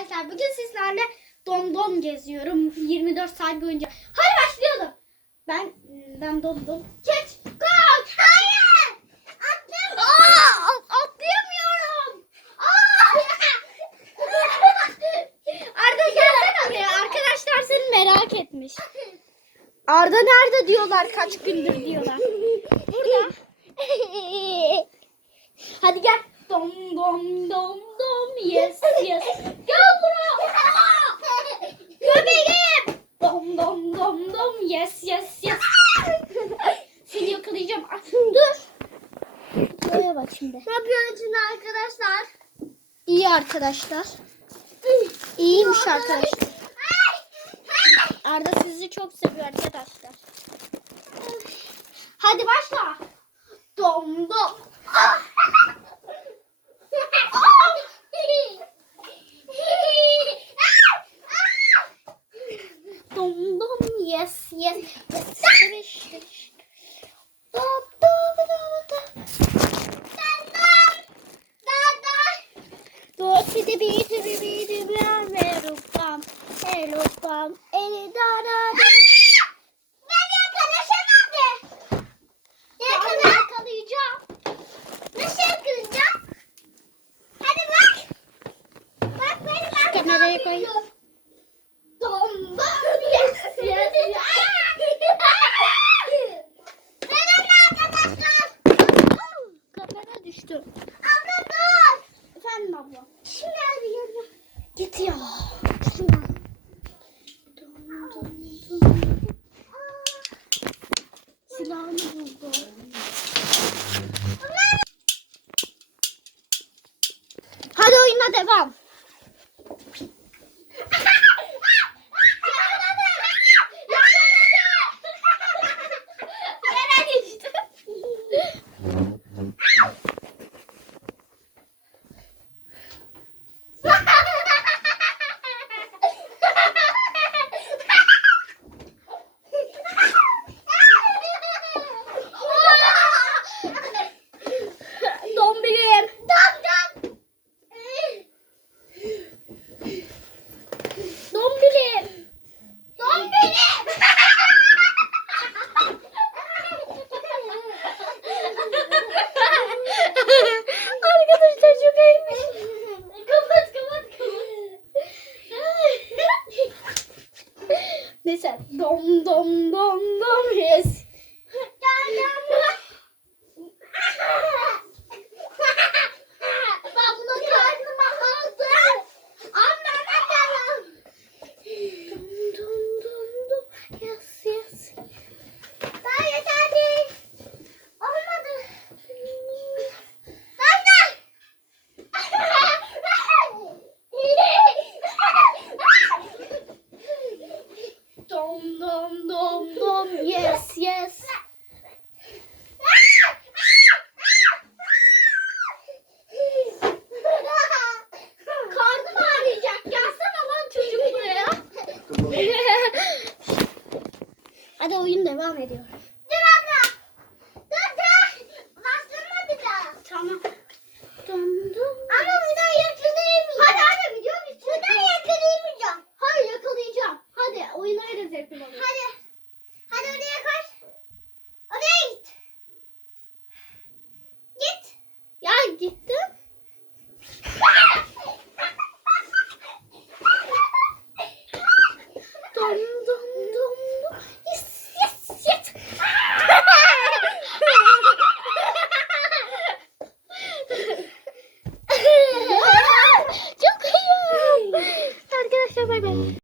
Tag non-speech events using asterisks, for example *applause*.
arkadaşlar. Bugün sizlerle dom dom geziyorum 24 saat boyunca. Hadi başlayalım. Ben ben dom dom. Geç. Kalk. Hayır. Atlayamıyorum. Aa, atlayamıyorum. Aa. *laughs* Arda gelsene oraya. Arkadaşlar seni merak etmiş. Arda nerede diyorlar kaç gündür diyorlar. *laughs* Burada. Hadi gel. Dom dom dom dom yes yes. Gel buraya. Aa! Göbeğim. Dom dom dom dom yes yes yes. Seni yakalayacağım. Ah, Dur. Buraya bak şimdi. Ne yapıyorsun arkadaşlar? İyi arkadaşlar. İyiymiş arkadaşlar. Arda sizi çok seviyor arkadaşlar. Hadi başla. Dom dom. Dom dom yes yes. yes. Dom dom dom dom. Då sitter vi till vi vid i bland med ropan. Hej ropan. Eller da da da. Ben yakalaşamadım. Yakala yakalayacağım. Nasıl yakalayacağım? Hadi bak. Bak beni bak. kameraya koy. Silahını buldu. Hadi oyuna devam. Yere *laughs* düştü. Neyse. Dom dom dom dom yes. Yes. Karnım ağrıyacak. Gelsene lan çocuk buraya. *laughs* Hadi oyun devam ediyor.